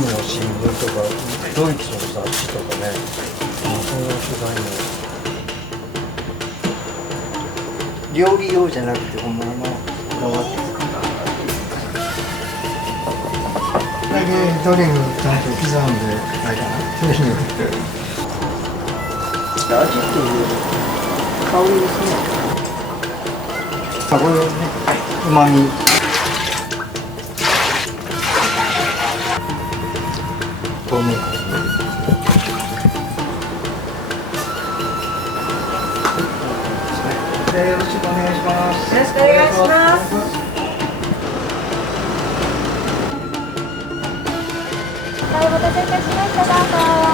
の新聞とかドイツの雑誌とかね、そんな取材も料理用じゃなくてほんまのこだわってだけドリングちゃんと刻んでないかな味っていう香りですね。これね、うまみ透明感よろしくお願いします。よろしくお願いします。はい、お待たせいたしました。どうぞ。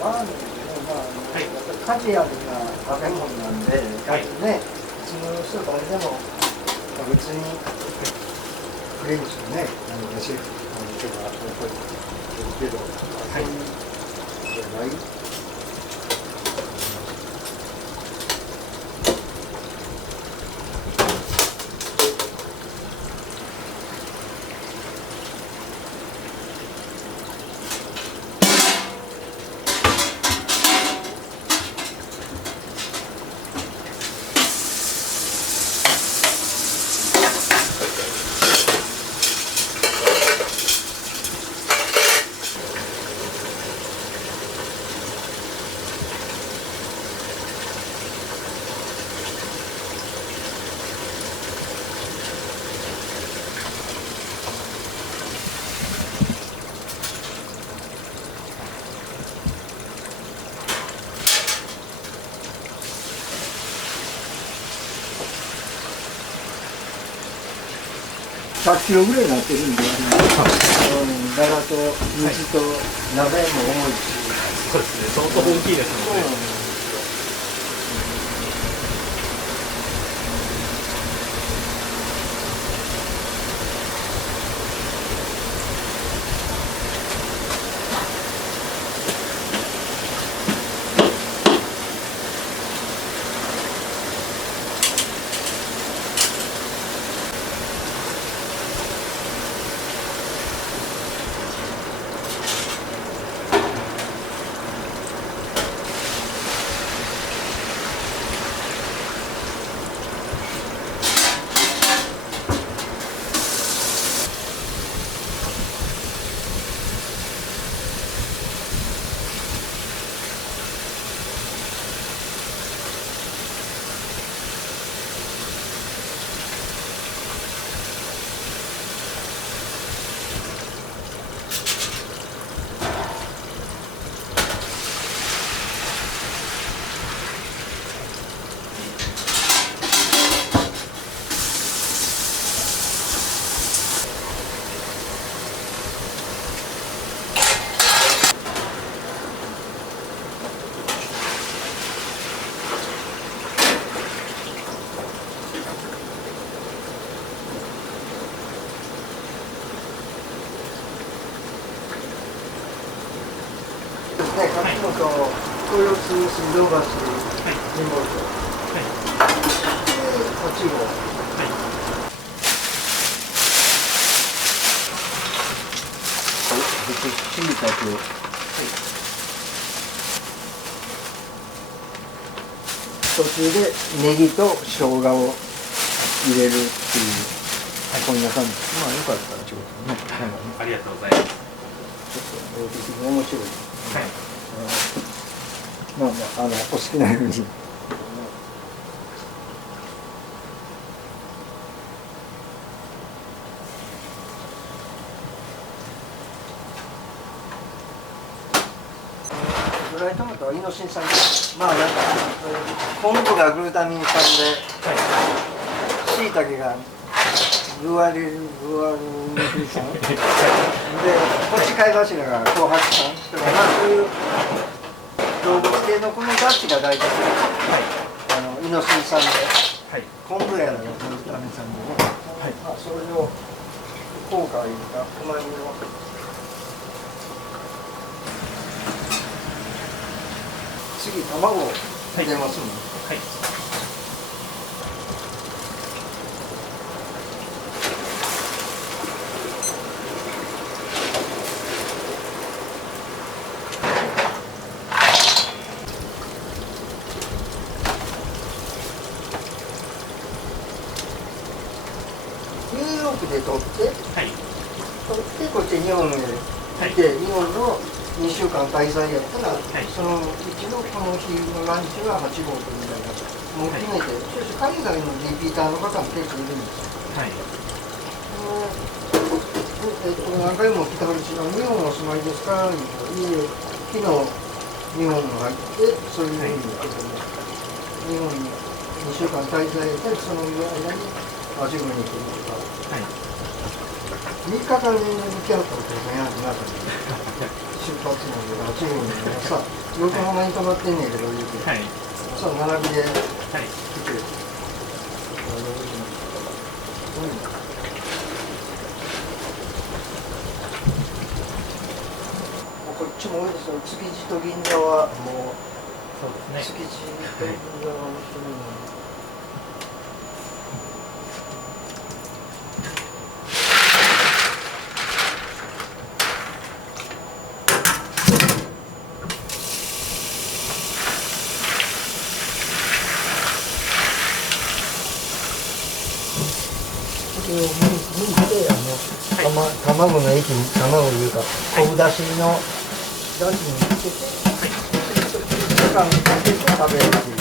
ラーメンでもやっぱりカジュアルな食べ物なんで、ね、普通の人誰でも別にフレンチのね、シェフの人がやっぱりいるけど、はいじゃない。100キロぐらいになってるんで、だらと水と鍋も多いし、そうですね、相当大きいですもんね。柿本、豊洲、水道橋、根本、で、8号。しいたけ。途中でネギと生姜を入れるっていう、こんな感じ。まあよかったらちょっとね、なんかね、ありがとうございます。ちょっと料理的に面白い。はい。まあまあお好きなように。フライトマトはイノシン酸で、まあなんか昆布がグルタミン酸で、椎茸がグアルニ酸で、こっち貝柱が紅白酸とか、まあそういう動物系のこのダッチが大体イノシン酸で、昆布やらがグルタミン酸でね、まあそれを効果を入れたうまみを。次卵を入れますので、はい。ニューヨークで取って、はい。こっち日本で来て、日本の2週間滞在やったら、そのうちのこの日のランチは8号とみたいな、もう決めて、そして海外のリピーターの方も結構いるんですよ。はい。何回も来てはるし、日本お住まいですかって言って、昨日日本が入って、そういうふうに日本に2週間滞在やったり、その間に8号に来るとか。3日間に向き合ったことがやるなかった出発なんで8分にさ横浜に泊まってんねんけど言うて、さ並びで来て、こっちも多いですよ。築地と銀座はもうそうですね。築地と銀座は面白いな。むいて卵の液に卵いうか昆布だしのだしにつけて、時間かけて食べるっていう。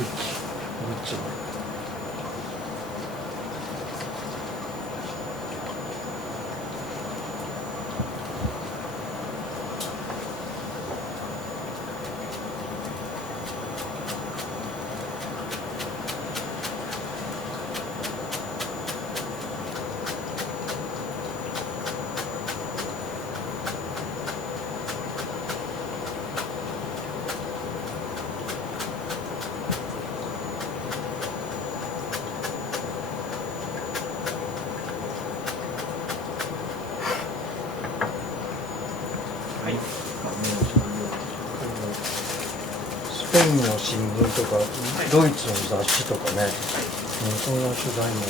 グッチ。はい。スペインの新聞とか、ドイツの雑誌とかね、そんな取材も、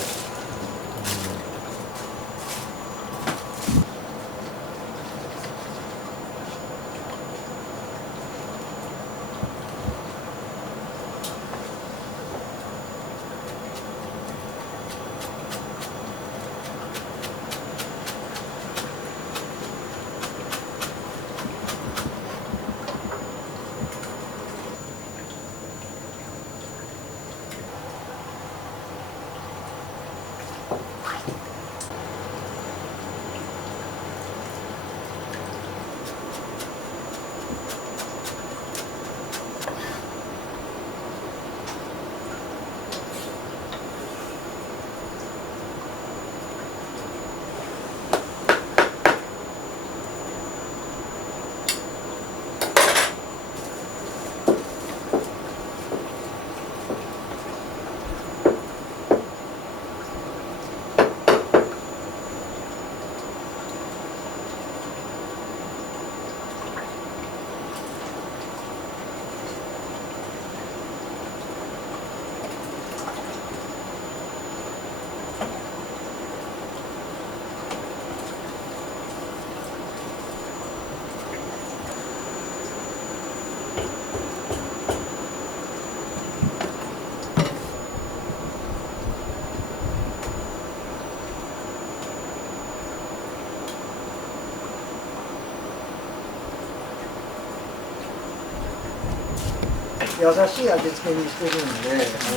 優しい味付けにしてるんで、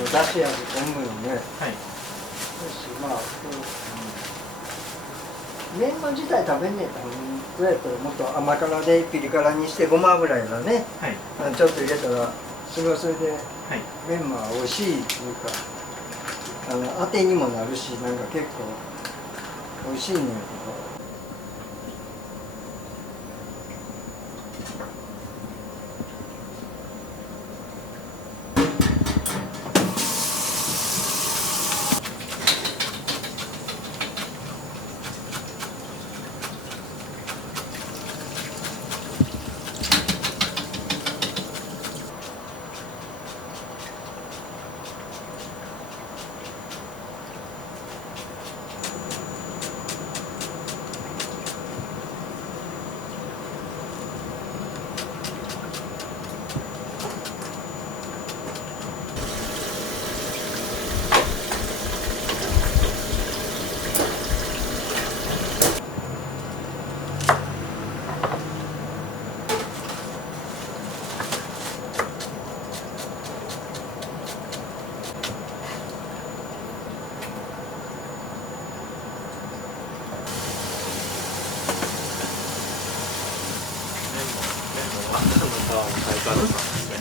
だし味昆布のね、はい。よし、まあ、メンマ自体食べんねえと、どうやったらもっと甘辛でピリ辛にしてごま油やらね、はい。ちょっと入れたら、それはそれではい。メンマは美味しいっていうか、当てにもなるし、なんか結構美味しいねんけど。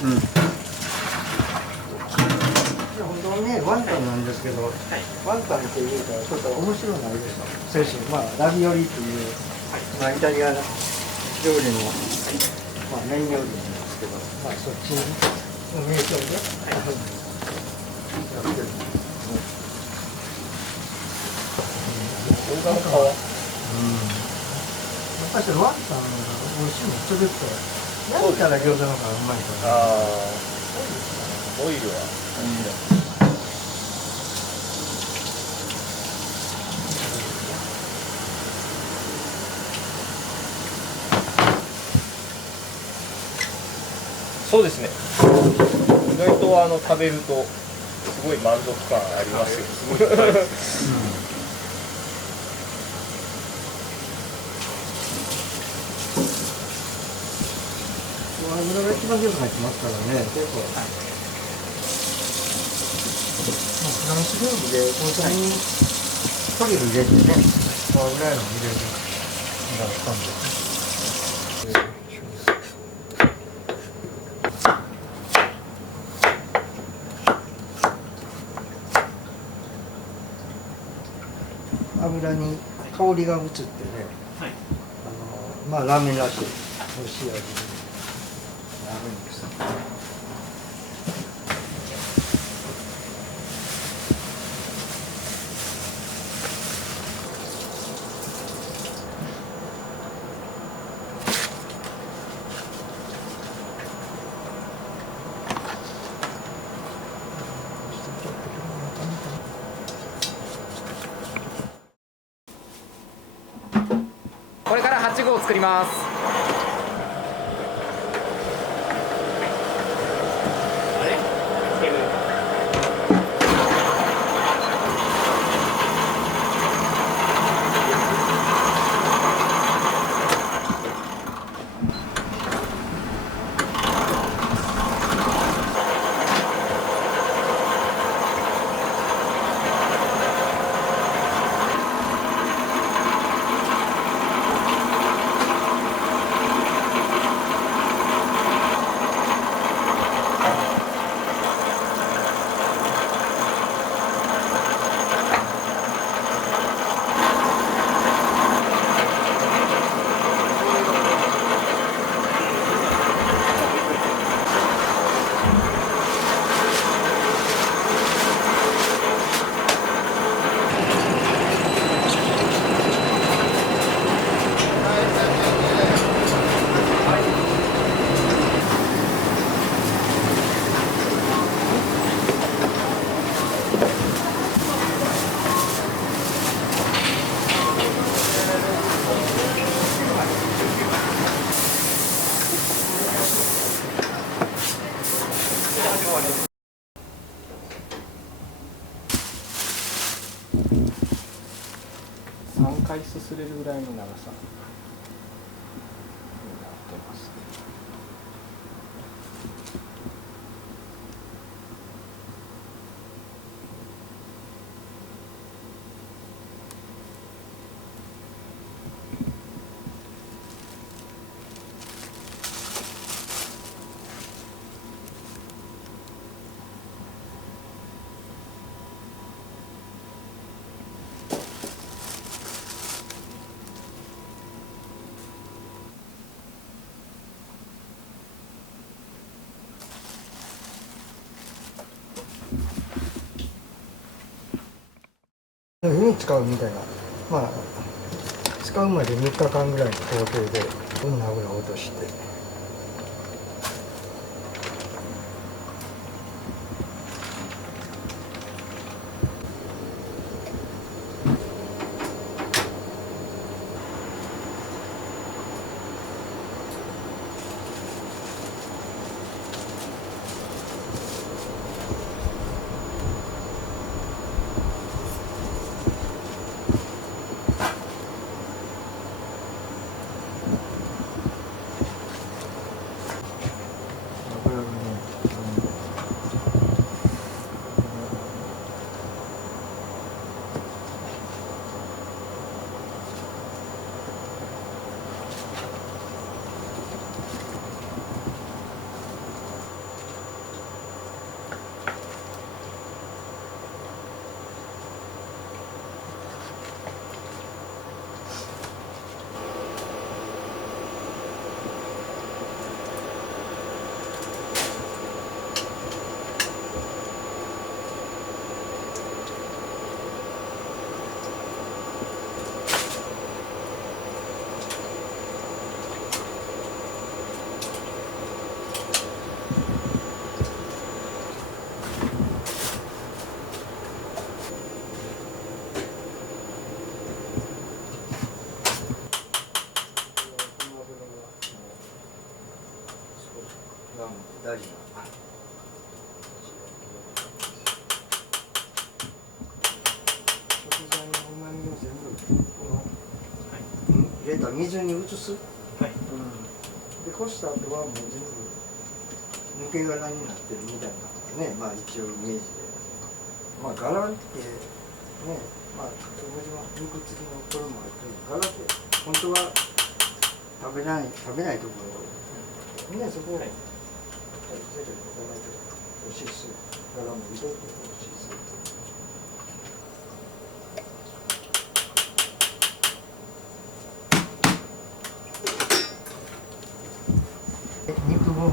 うん。本当はね、ワンタンなんですけど、ワンタンっていうか、ちょっと面白いないですよ。先生、まあ、ラビオリっていう、まあ、イタリア料理の、まあ、メイン料理なんですけど、まあ、そっちの名称で、やってるんですね。大葉の皮。やっぱりワンタンが美味しいの、ちょっと。焼いたら餃子の方がうまいと思う。ああ、オイルは。そうですね。意外と食べるとすごい満足感ありますよ。すごい。油が一番よく入ってますからね、結構。フランス料理で本当にトリュフ入れてね、油の入れるのが好んですね。油に香りが移ってね、はい。まあラーメンらしい美味しい味になるんです。これから8号を作ります。3回すすれるぐらいの長さになってますね。に使うみたいな、まあ使うまで3日間ぐらいの工程で油を落として。がもう大事な食材のうまみを全部この、入れた水に移す、で干した後はもう全部抜け殻になってるみたいなね、まあ一応イメージで、まあ殻ってね、まあとても肉付きのこれもあるけど、殻って本当は食べないところね、そこを、美味しいっすよ。柄も入れて美味しいっすよ。肉ご飯。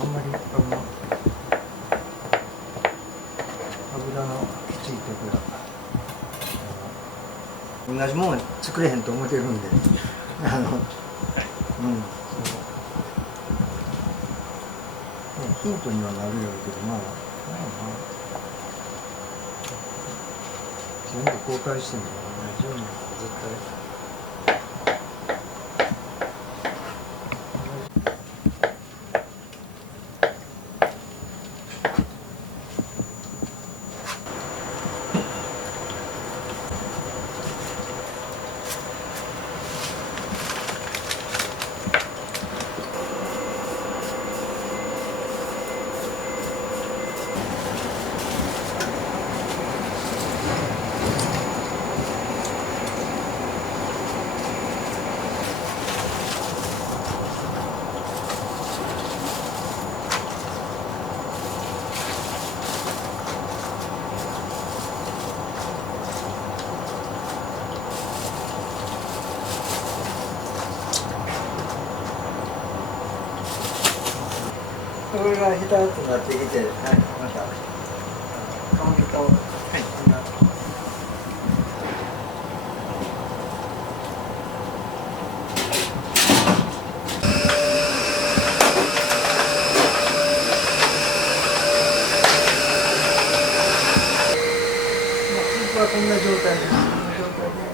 あんまり油のきついところ。同じもん作れへんと思ってるんで。ヒントにはなるやろうけど、まあ、全部公開しても同じように絶対。これがひたっとなってきて、また香りと、スープはこんな状態です。こんな状態で。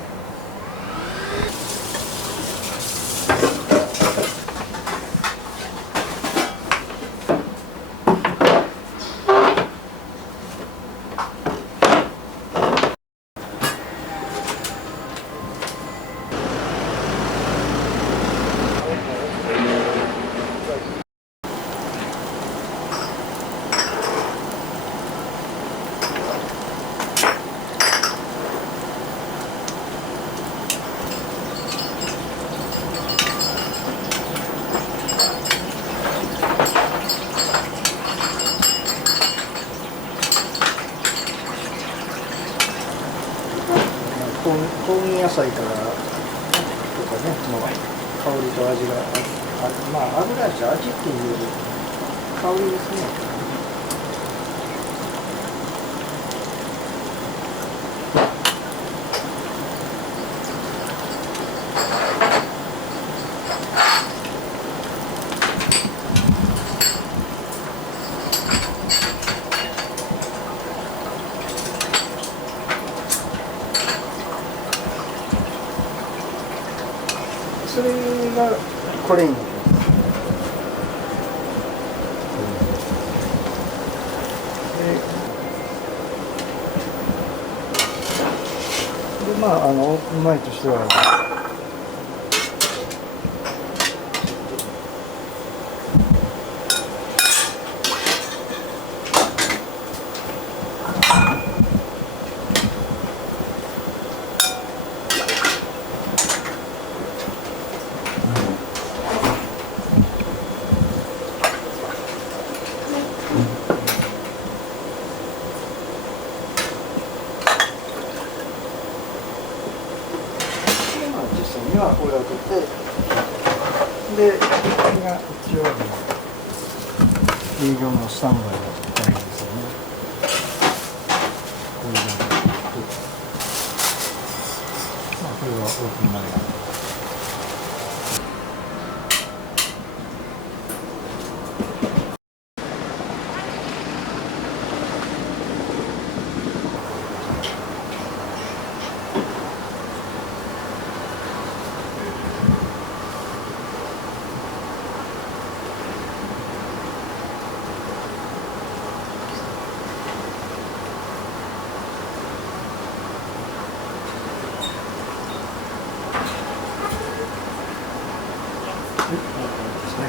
香味野菜からとかね、その香りと味がまあ油味っていうより香りですね。それがこれになります。でまあうまいとしては。実際にはこれを取ってでこれが一応営業のスタンバイが大変ですよね。こういうのを取ってまあこれはオープン前がですね。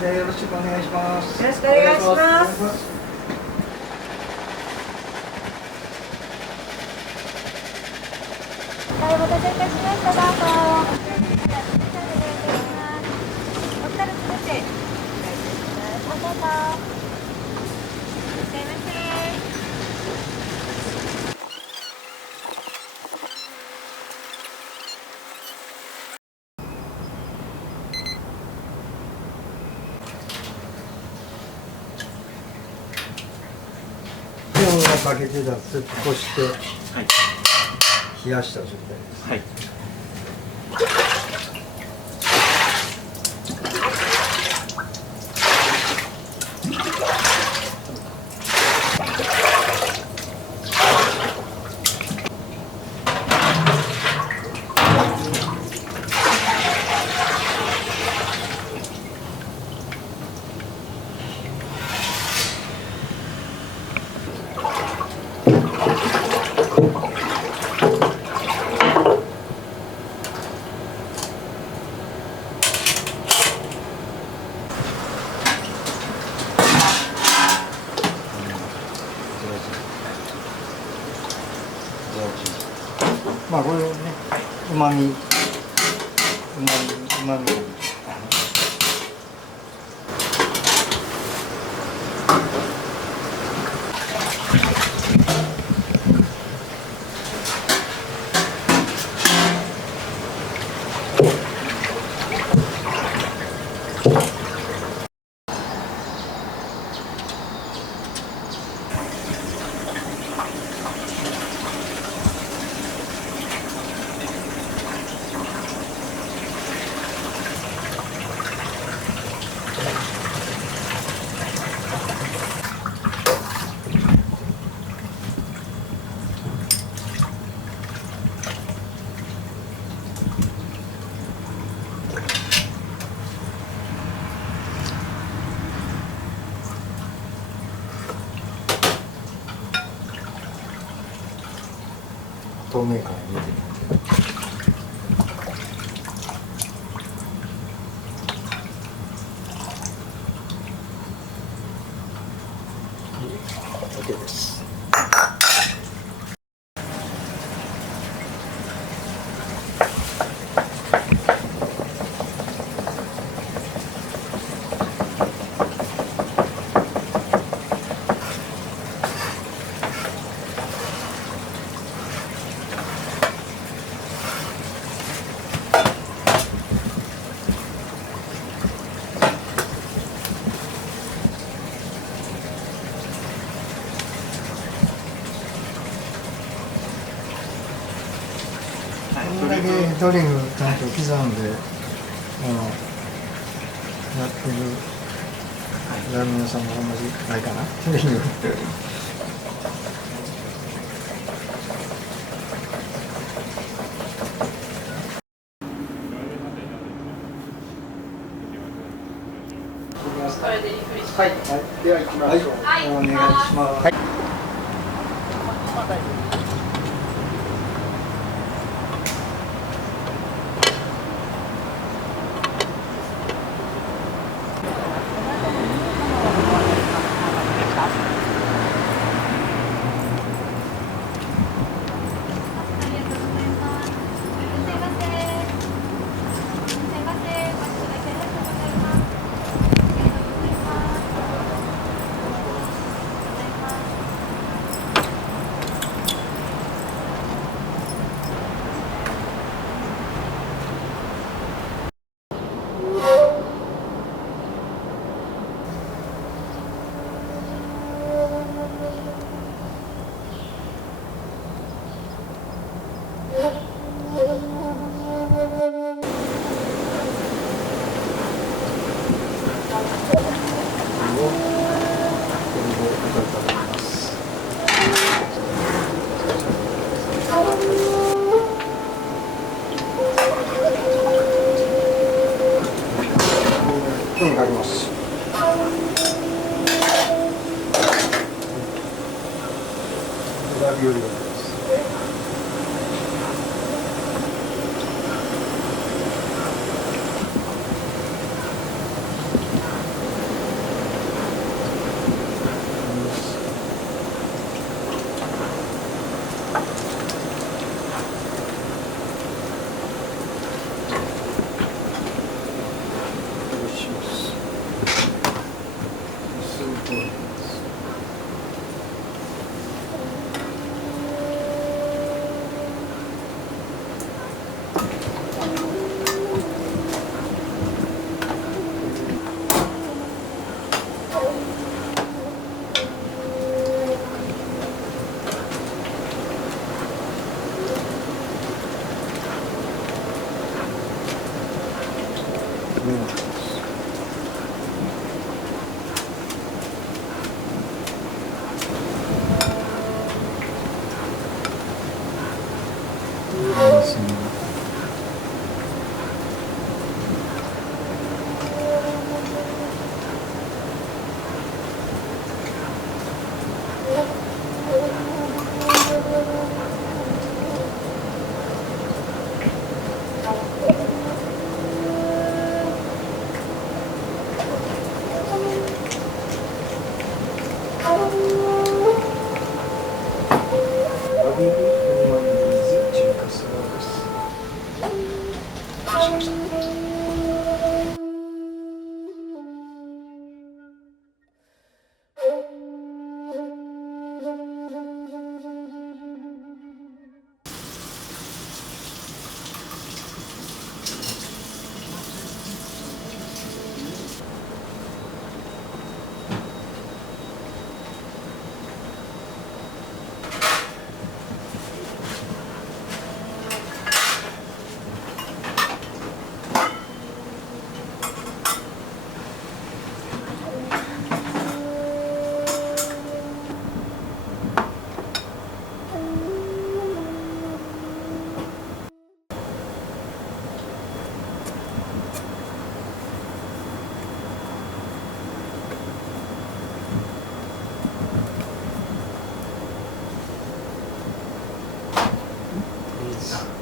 でよろしくお願いします。よろしくお願いします。お願いします。はい、お待たせいたしました。どうぞ。お二人作って。どうぞ。いらっしゃいませ。手をかけてたずっとこして冷やした状態です。はい。まあこれね、うまみ。透明感を見てみて。OK です。これだけドリングちゃんと刻んでやってるラーメン屋さんもあんまりないかなドリング。はい、では行きましょう。はいお願いします。はい。楽しみ。バビーアニマルリーズ中華スローです。しました。リーズ